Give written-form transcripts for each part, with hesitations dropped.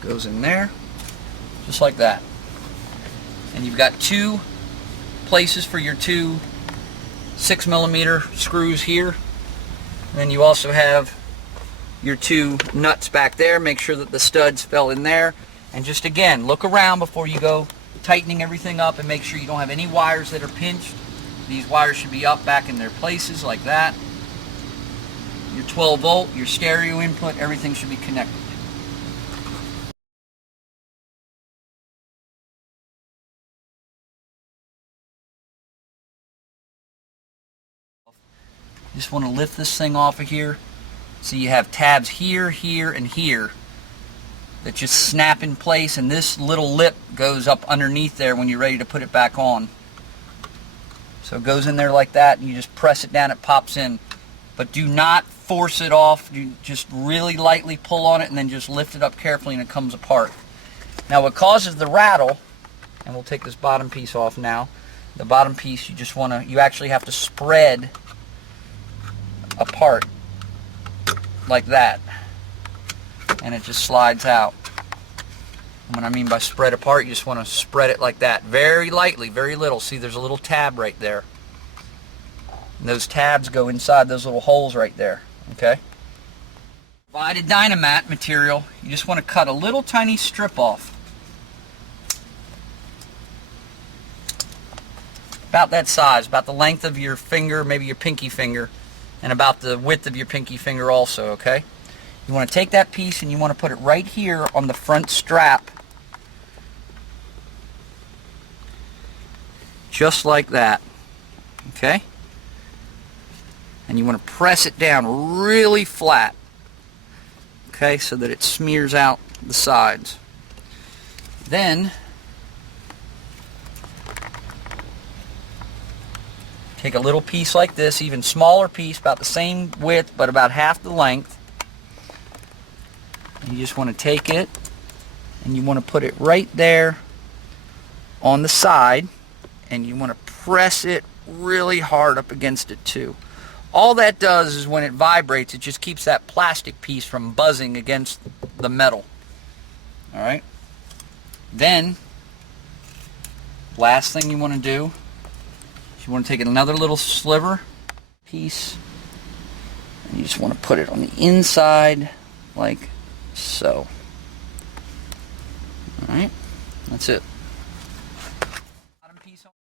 Goes in there, just like that. And you've got two places for your two 6mm screws here. And then you also have your two nuts back there. Make sure that the studs fell in there. And just again, look around before you go tightening everything up and make sure you don't have any wires that are pinched. These wires should be up back in their places like that. Your 12 volt, your stereo input, everything should be connected. You just want to lift this thing off of here. So you have tabs here, here, and here that just snap in place, and this little lip goes up underneath there when you're ready to put it back on. So it goes in there like that, and you just press it down, it pops in. But do not force it off. You just really lightly pull on it and then just lift it up carefully and it comes apart. Now what causes the rattle, and we'll take this bottom piece off now. The bottom piece you actually have to spread apart like that, and it just slides out. And what I mean by spread apart, you just want to spread it like that, very lightly, very little. See, there's a little tab right there, and those tabs go inside those little holes right there. Okay, divided dynamat material, you just want to cut a little tiny strip off, about that size, about the length of your finger, maybe your pinky finger, and about the width of your pinky finger also. Okay, you want to take that piece and you want to put it right here on the front strap, just like that. Okay, and you want to press it down really flat, okay, so that it smears out the sides. Then take a little piece like this, even smaller piece, about the same width but about half the length, and you just want to take it and you want to put it right there on the side, and you want to press it really hard up against it too. All that does is when it vibrates, it just keeps that plastic piece from buzzing against the metal. Alright? Then, last thing you want to do, you want to take another little sliver piece, and you just want to put it on the inside like so. Alright, that's it. Bottom piece on.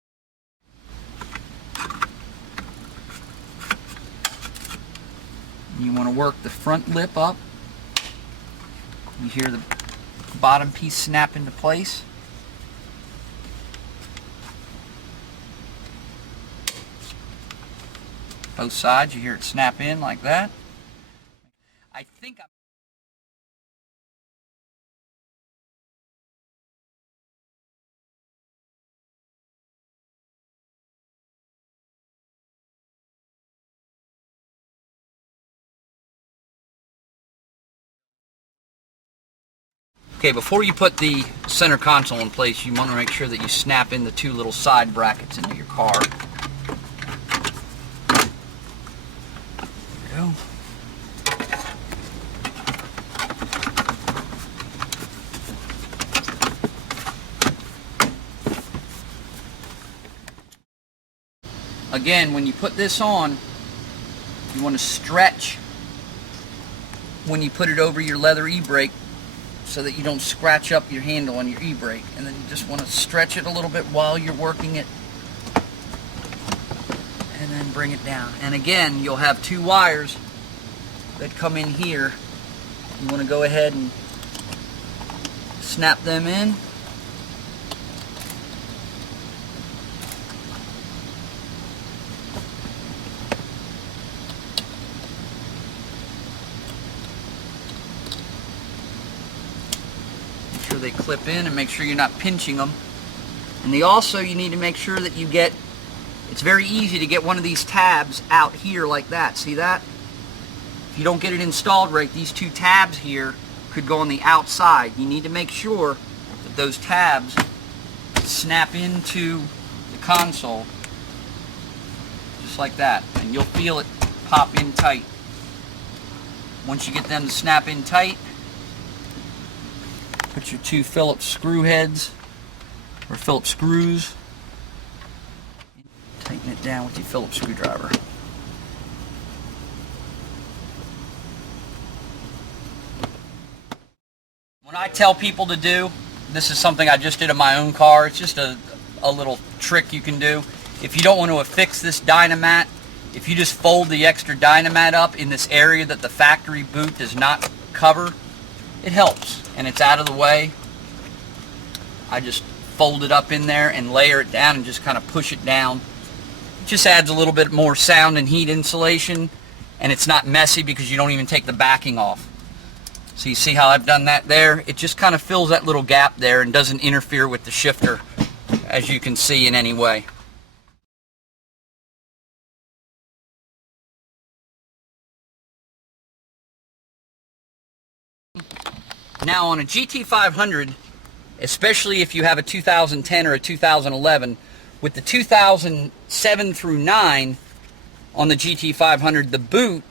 You want to work the front lip up. You hear the bottom piece snap into place. Both sides, you hear it snap in like that. I think I'm... Okay, before you put the center console in place, you want to make sure that you snap in the two little side brackets into your car. Go. Again, when you put this on, you want to stretch when you put it over your leather e-brake so that you don't scratch up your handle on your e-brake. And then you just want to stretch it a little bit while you're working it, and then bring it down. And again, you'll have two wires that come in here. You want to go ahead and snap them in. Make sure they clip in and make sure you're not pinching them. And you need to make sure that you get, it's very easy to get one of these tabs out here like that. See that? If you don't get it installed right, these two tabs here could go on the outside. You need to make sure that those tabs snap into the console just like that, and you'll feel it pop in tight. Once you get them to snap in tight, Put your 2 Phillips screw heads, or Phillips screws. Tighten it down with your Phillips screwdriver. When I tell people to do, this is something I just did in my own car. It's just a little trick you can do. If you don't want to affix this dynamat, if you just fold the extra dynamat up in this area that the factory boot does not cover, it helps, and it's out of the way. I just fold it up in there and layer it down and just kind of push it down. It just adds a little bit more sound and heat insulation, and it's not messy because you don't even take the backing off. So you see how I've done that there? It just kind of fills that little gap there and doesn't interfere with the shifter, as you can see, in any way. Now on a GT500, especially if you have a 2010 or a 2011, with the 2007 through 9 on the GT500, the boot,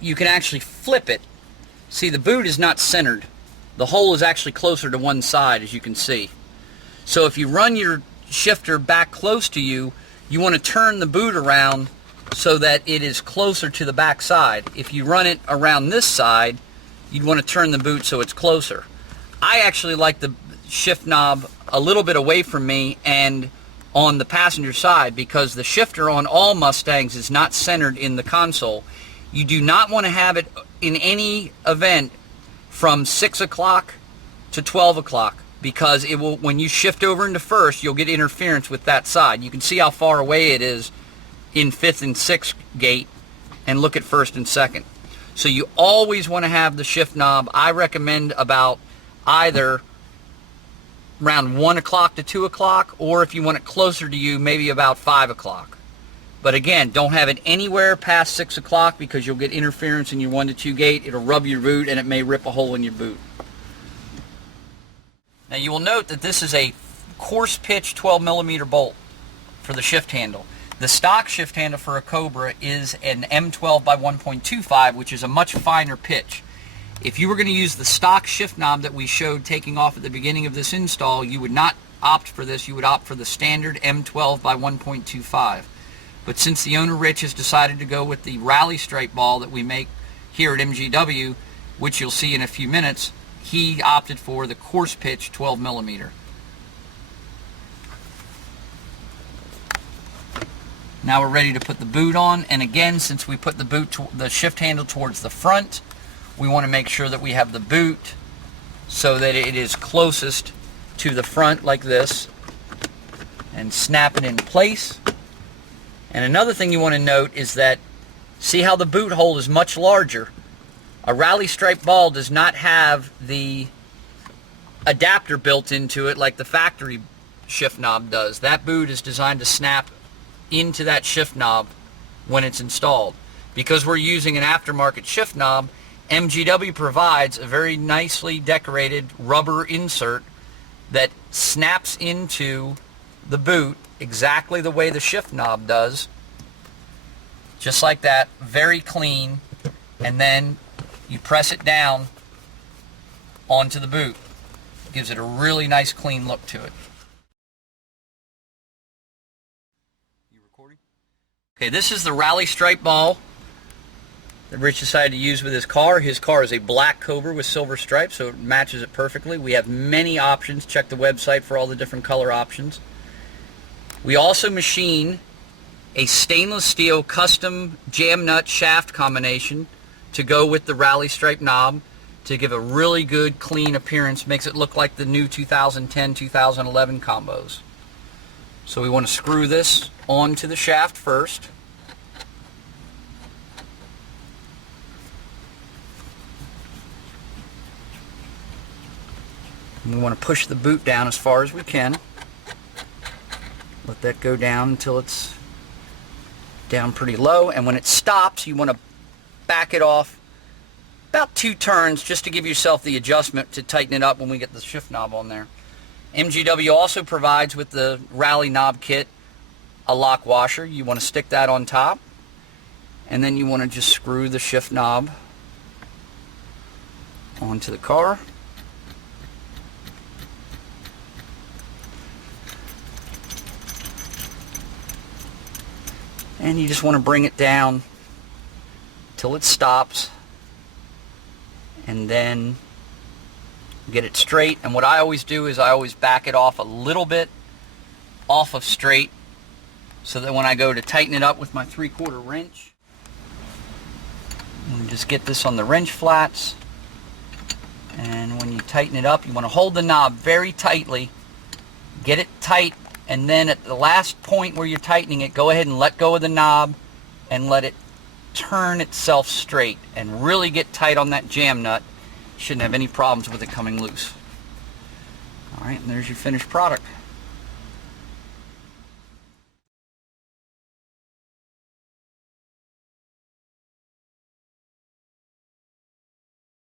you can actually flip it. See, the boot is not centered. The hole is actually closer to one side, as you can see. So if you run your shifter back close to you, you want to turn the boot around so that it is closer to the back side. If you run it around this side, you'd want to turn the boot so it's closer. I actually like the shift knob a little bit away from me and on the passenger side, because the shifter on all Mustangs is not centered in the console. You do not want to have it in any event from 6 o'clock to 12 o'clock, because it will, when you shift over into first, you'll get interference with that side. You can see how far away it is in 5th and 6th gate, and look at 1st and 2nd. So you always want to have the shift knob. I recommend about either around 1 o'clock to 2 o'clock, or if you want it closer to you, maybe about 5 o'clock. But again, don't have it anywhere past 6 o'clock because you'll get interference in your 1 to 2 gate. It'll rub your boot and it may rip a hole in your boot. Now you will note that this is a coarse pitch 12mm bolt for the shift handle. The stock shift handle for a Cobra is an M12 by 1.25, which is a much finer pitch. If you were going to use the stock shift knob that we showed taking off at the beginning of this install, you would not opt for this. You would opt for the standard M12 by 1.25. But since the owner, Rich, has decided to go with the rally stripe ball that we make here at MGW, which you'll see in a few minutes, he opted for the coarse pitch 12mm. Now we're ready to put the boot on, and again, since we put the shift handle towards the front, we want to make sure that we have the boot so that it is closest to the front like this, and snap it in place. And another thing you want to note is that, see how the boot hole is much larger. A rally stripe ball does not have the adapter built into it like the factory shift knob does. That boot is designed to snap into that shift knob when it's installed. Because we're using an aftermarket shift knob, MGW provides a very nicely decorated rubber insert that snaps into the boot exactly the way the shift knob does, just like that, very clean, and then you press it down onto the boot. Gives it a really nice clean look to it. You recording? Okay, this is the rally stripe ball that Rich decided to use with his car. His car is a black Cobra with silver stripes, so it matches it perfectly. We have many options. Check the website for all the different color options. We also machine a stainless steel custom jam nut shaft combination to go with the rally stripe knob to give a really good clean appearance. Makes it look like the new 2010-2011 combos. So we want to screw this onto the shaft first. And we want to push the boot down as far as we can. Let that go down until it's down pretty low, and when it stops, you want to back it off about 2 turns just to give yourself the adjustment to tighten it up when we get the shift knob on there. MGW also provides with the rally knob kit a lock washer. You want to stick that on top, and then you want to just screw the shift knob onto the car. And you just want to bring it down till it stops, and then get it straight. And what I always do is I always back it off a little bit off of straight, so that when I go to tighten it up with my 3/4 wrench, and just get this on the wrench flats, and when you tighten it up, you want to hold the knob very tightly, get it tight, and then at the last point where you're tightening it, go ahead and let go of the knob and let it turn itself straight, and really get tight on that jam nut. You shouldn't have any problems with it coming loose. Alright, and there's your finished product.